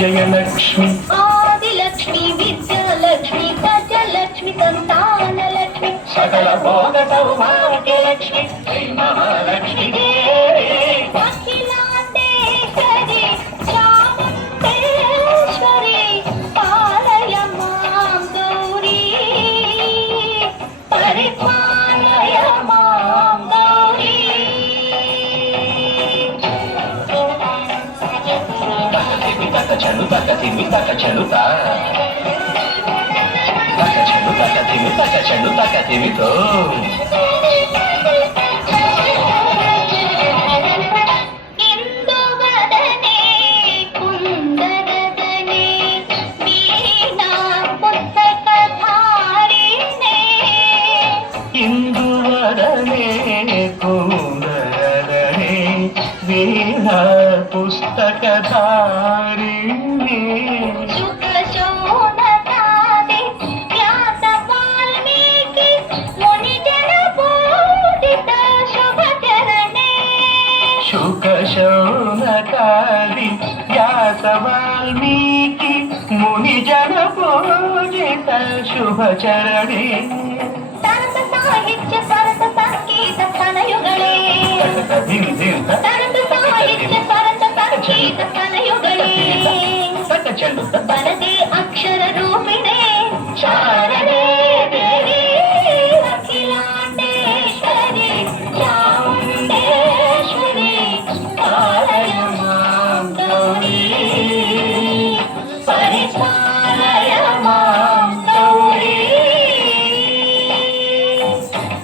విజయలక్ష్మి ఆదిలక్ష్మి విద్యాలక్ష్మి గజలక్ష్మి సంతానలక్ష్మి సకల భోగ సౌభాగ్యలక్ష్మి శ్రీ మహాలక్ష్మి దేవి అఖిలాండేశ్వరి చాముండేశ్వరి పాలయ మాం గౌరీ పరిపాలయ మాం గౌరీ తక చలుత కతిమి తక చలుత తక చలుత కతిమి తక చలుత కతిమితో ఇందువదనే కుందరదనే వీణా పుస్తకధారిణే ఇందువదనే కుందరదనే వీణా పుస్తకధారిణి శుక శోణకాది వ్యాస వాల్మీకి ముని జన పూజిత శుభచరణే శుక శౌనకాది వ్యాస వాల్మీకి ముని జన పూజిత శుభచరణి సరస సాహిత్య సరస సంగీత ಸ್ತನಯುಗಳೇ ಸರಸ ಸಾಹಿತ್ಯ ಸರಸ ಸಂಗೀತ ಸ್ತನಯುಗಳೇ ತಕ ಚಲು ಬರದೆ ಅಕ್ಷರ ರೂಪಿಣೆ ಛಾಯ